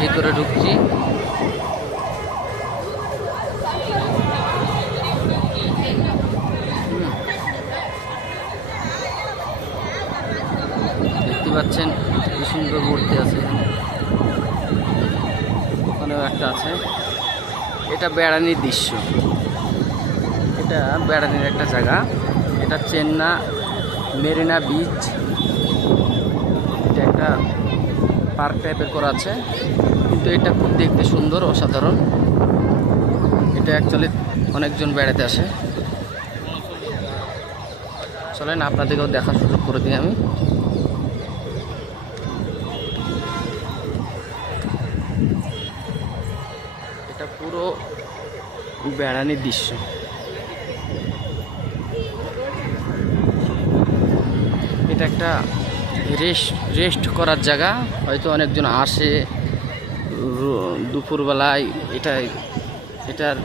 ভিতরে ঢুকছি। দেখতে পাচ্ছেন কি সুন্দর মূর্তি আছে। ওখানেও একটা আছে। এটা বেড়ানির দৃশ্য। এটা বেড়ানির একটা জায়গা। এটা চেন্না মেরিনা বিচ। এটা একটা পার্ক টাইপের করা আছে। কিন্তু এটা খুব দেখতে সুন্দর, অসাধারণ। এটা অ্যাকচুয়ালি অনেকজন বেড়াতে আসে। চলেন আপনাদেরকেও দেখার সুযোগ করে দিই আমি। এটা পুরো বেড়ানির দৃশ্য। এটা একটা রেস্ট রেস্ট করার জায়গা, হয়তো অনেকজন আসে দুপুরবেলায় এটা এটার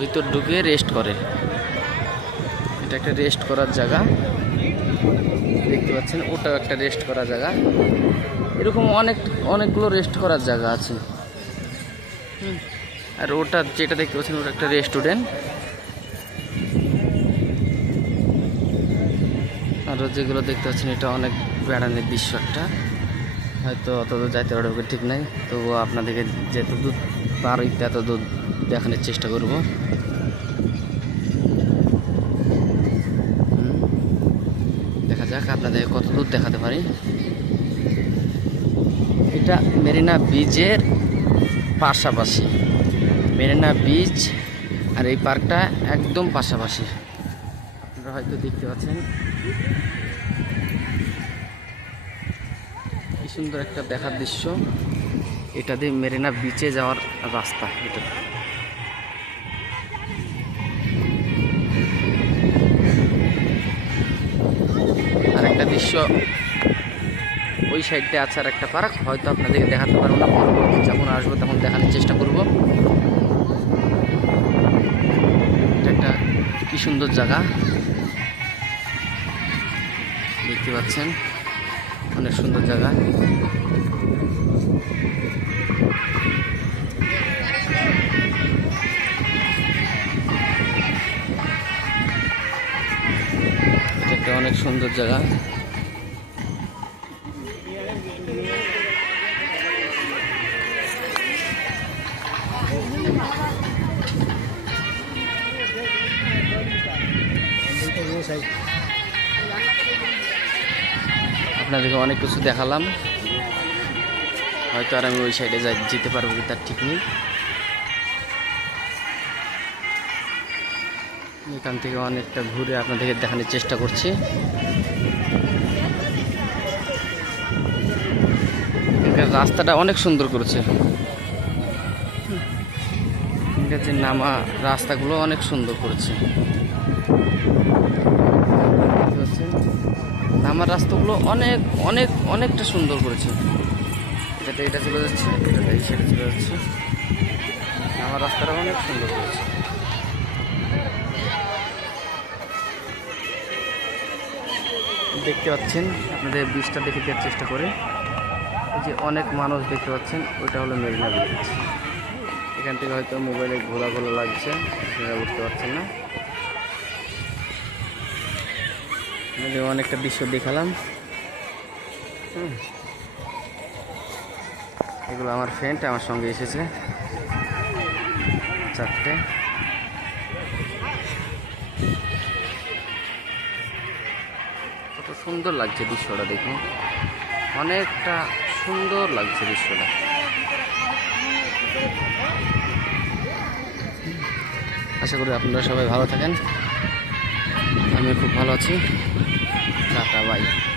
ভিতর ঢুকে রেস্ট করে। এটা একটা রেস্ট করার জায়গা। দেখতে পাচ্ছেন, ওটাও একটা রেস্ট করার জায়গা। এরকম অনেক, অনেকগুলো রেস্ট করার জায়গা আছে। আর ওটা যেটা দেখতে পাচ্ছেন, ওটা একটা রেস্টুরেন্ট। আরও যেগুলো দেখতে পাচ্ছেন, এটা অনেক বেড়ানোর দৃশ্য একটা। হয়তো অত দূর যাইতে পারবে ঠিক নাই, তবুও আপনাদেরকে যত দূর পারি তত দূর দেখানোর চেষ্টা করব। দেখা যাক আপনাদের কত দূর দেখাতে পারি। এটা মেরিনা বিচের পাশাপাশি। মেরিনা বিচ আর এই পার্কটা একদম পাশাপাশি। আপনারা হয়তো দেখতে পাচ্ছেন সুন্দর একটা দেখার দৃশ্য। এটা দিয়ে মেরিনা বিচে যাওয়ার রাস্তা এটা। আর একটা দৃশ্য ওই সাইডে আছে আর একটা পার্ক। হয়তো আপনাদেরকে দেখাতে পারব না, পরবর্তী যখন আসব তখন দেখানোর চেষ্টা করব। এটা একটা কি সুন্দর জায়গা। দেখতে পাচ্ছেন। অনেক সুন্দর জায়গা। এটা অনেক সুন্দর জায়গা। আপনাদেরকে অনেক কিছু দেখালাম। হয়তো আর আমি ওই সাইডে যাই যেতে পারব কি তার ঠিক নেই। এখান থেকে অনেকটা ঘুরে আপনাদেরকে দেখানোর চেষ্টা করছি। রাস্তাটা অনেক সুন্দর করেছে। যে নামা রাস্তাগুলো অনেক সুন্দর করেছে। নামার রাস্তাগুলো অনেক অনেক, অনেকটা সুন্দর করেছে। এটাতে এটা চলে যাচ্ছে এটাতে সাইডে চলে যাচ্ছে। আমার রাস্তাটা অনেক সুন্দর করেছে। দেখতে পাচ্ছেন, আপনাদের বীজটা দেখে দেওয়ার চেষ্টা করে। এই যে অনেক মানুষ দেখতে পাচ্ছেন, ওইটা হলো মেরিনা বিচ এখান থেকে হয়তো মোবাইলে ঘোলা ঘোলা লাগছে, আপনারা উঠতে পারছেন না। আপনাদের অনেকটা দৃশ্য দেখালাম। এগুলো আমার ফ্রেন্ড আমার সঙ্গে এসেছে। চারটে। কত সুন্দর লাগছে দৃশ্যটা দেখুন। অনেকটা সুন্দর লাগছে দৃশ্যটা। আশা করি আপনারা সবাই ভালো থাকেন। আমি খুব ভালো আছি। 他来。